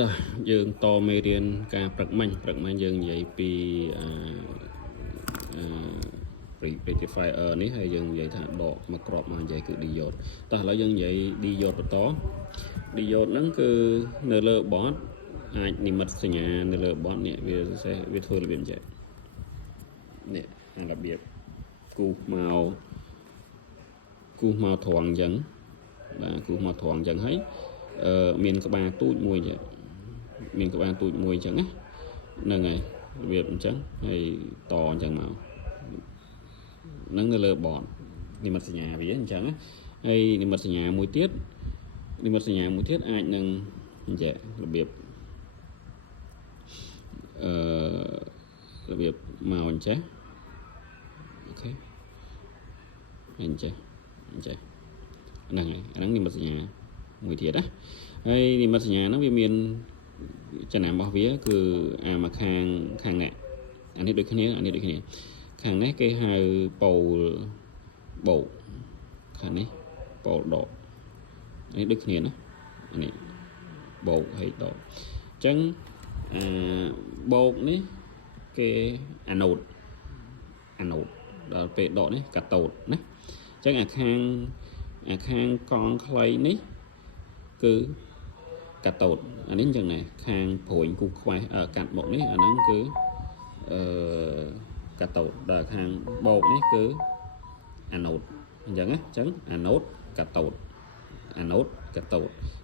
តើយើងតមេរៀនការប្រឹកមិញយើងនិយាយពីrectifier នេះហើយយើងនិយាយថាដកមកក្របមកនិយាយគឺ diode តោះឥឡូវយើងនិយាយ diode បន្ត diode ហ្នឹងគឺនៅលើ board អាចនិមិត្តសញ្ញានៅលើ board នេះវាធ្វើរបៀបចេះនេះរបៀបគូសមកត្រង់អញ្ចឹងបាទគូសមកត្រង់អញ្ចឹងហើយមានក្បាលទូចមួយចេះមានក្បាលទូចមួយអញ្ចឹងណាហ្នឹងហើយរបៀបអញ្ចឹងហើយតអញ្ចឹងមកហ្នឹងនៅលើ board និមិត្តសញ្ញាវាអញ្ចឹងណាហើយនិមិត្តសញ្ញាមួយទៀតអាចនឹងនិយាយរបៀបមកអញ្ចឹងអូខេអញ្ចឹងហ្នឹងហើយអាហ្នឹងនិមិត្តសញ្ញាមួយទៀតណាហើយនិមិត្តសញ្ញាហ្នឹងវាមានចំណាំរបស់វាគឺអាមកខាងនេះអានេះដូចគ្នាខាងនេះគេហៅប៉ូលបូកខាងនេះប៉ូលដកនេះដូចគ្នាណាអានេះបូកហើយដកអញ្ចឹងបូកនេះគេអាណូតដល់ពេលដកនេះកាតូតណាអញ្ចឹងអាខាងកង់ខ្លីនេះគឺកាតូតអានេះអញ្ចឹងណាខាងព្រួយគូខ្វែកាត់មកនេះអាហ្នឹងគឺកាតូតដល់ខាងបោកនេះគឺអាណូតអញ្ចឹងណាអញ្ចឹងអាណូតកាតូត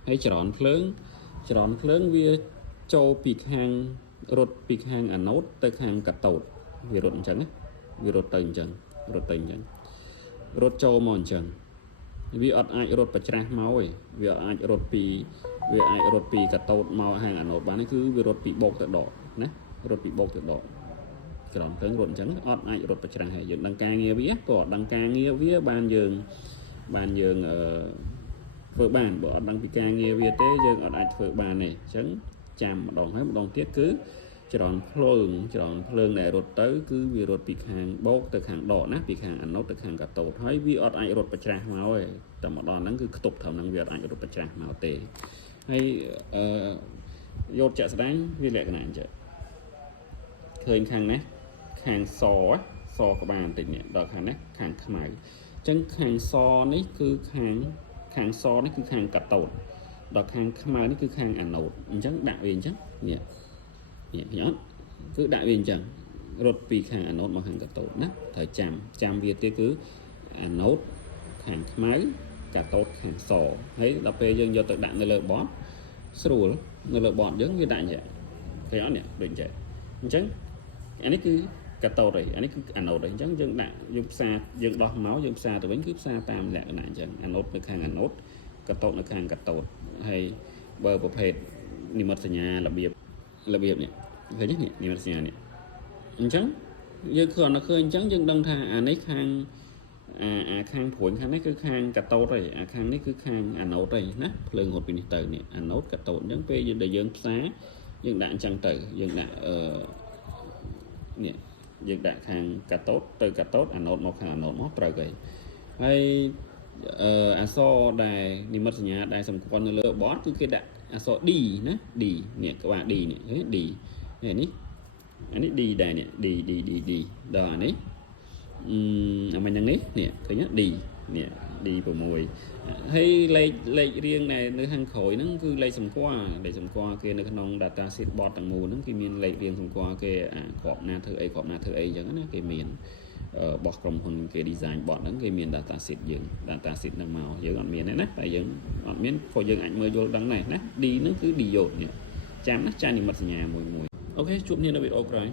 ហើយចរន្តភ្លើងវាចូលពីខាងរត់ពីខាងអាណូតទៅខាងកាតូតវារត់អញ្ចឹងណាវារត់ទៅអញ្ចឹងរត់ចូលមកអញ្ចឹងវាអត់អាចរត់ប្រច្រាស់មកទេវាអាចរត់ពីកាតូតមកហាងអាណូតបាននេះគឺវារត់ពីបោកទៅដកណារត់ពីបោកទៅដកក្រំភ្លើងរត់អញ្ចឹងអត់អាចរត់ប្រច្រាស់ហើយយើងដឹងការងារវាក៏អត់ដឹងការងារវាបានយើងធ្វើបានបើអត់ដឹងពីការងារវាទេយើងអត់អាចធ្វើបានទេអញ្ចឹងចាំម្ដងហើយម្ដងទៀតគឺចរន្តភ្លើងដែលរត់ទៅគឺវារត់ពីខាងបោកទៅខាងដកណាពីខាងអាណូតទៅខាងកាតូតហើយវាអត់អាចរត់ប្រច្រាស់មកទេតែម្ដងហ្នឹងគឺខ្ទប់ត្រឹមហ្នឹងវាអត់អាចរត់ប្រច្រាស់មកទេហើយយកចាក់ស្ដែងវាលក្ខណៈអញ្ចឹងឃើញខាងនេះខាងសក្បាលបន្តិចនេះដល់ខាងនេះខាងខ្មៅអញ្ចឹងខាងសនេះគឺខាងសនេះគឺខាងកាតូតដល់ខាងខ្មៅនេះគឺខាងអាណូតអញ្ចឹងដាក់វាអញ្ចឹងនេះអត់គឺដាក់វាអញ្ចឹងរត់ពីខាងអាណូតមកខាងកាតូតណាត្រូវចាំវាទៀតគឺអាណូតខាងខ្មៅកាតូតខាងសហើយដល់ពេលយើងយកទៅដាក់នៅលើបតស្រួលនៅលើបតយើងវាដាក់អញ្ចឹងឃើញអត់នេះដូចអញ្ចឹងអានេះគឺកាតូតហើយអានេះគឺអាណូតហើយអញ្ចឹងយើងដាក់យើងផ្សារយើងដោះមកយើងផ្សារទៅវិញគឺផ្សារតាមលក្ខណៈអញ្ចឹងអាណូតនៅខាងអាណូតកាតូតនៅខាងកាតូតហើយបើប្រភេទនិមិត្តសញ្ញារបៀបនេះឃើញនេះនិមិត្តសញ្ញានេះអញ្ចឹងយើងគ្រាន់តែឃើញអញ្ចឹងយើងដឹងថាអានេះខាងខាងព្រួយខាងនេះគឺខាងកាតូតហើយអាខាងនេះគឺខាងអាណូតហើយណាភ្លើងរត់ពីនេះទៅនេះអាណូតកាតូតអញ្ចឹងពេលដែលយើងផ្សារយើងដាក់អញ្ចឹងទៅយើងដាក់នេះយើងដាក់ខាងកាតូតទៅកាតូតអាណូតមកខាងអាណូតមកត្រូវហើយអក្សរដែលនិមិត្តសញ្ញាដែលសម្គាល់នៅលើបតគឺគេដាក់អក្សរ D ណា D នេះក្បាល D នេះឃើញ D នេះអានេះ D ដែរនេះ D ដល់អានេះអាមិញហ្នឹងនេះឃើញ D នេះ D6 ហើយលេខរៀងដែលនៅខាងក្រោយហ្នឹងគឺលេខសម្គាល់គេនៅក្នុង data sheet bot ទាំងមូលហ្នឹងគេមានលេខរៀងសម្គាល់គេក្របណាធ្វើអីអញ្ចឹងណាគេមានរបស់ក្រុមហ៊ុនគេ design bot ហ្នឹងគេមាន data sheet ហ្នឹងមកយើងអត់មានទេណាតែយើងអត់មានក៏យើងអាចមើលយល់ដឹងដែរណា D ហ្នឹងគឺ diode នេះចាំនិមិត្តសញ្ញាមួយអូខេជួបគ្នានៅវីដេអូក្រោយ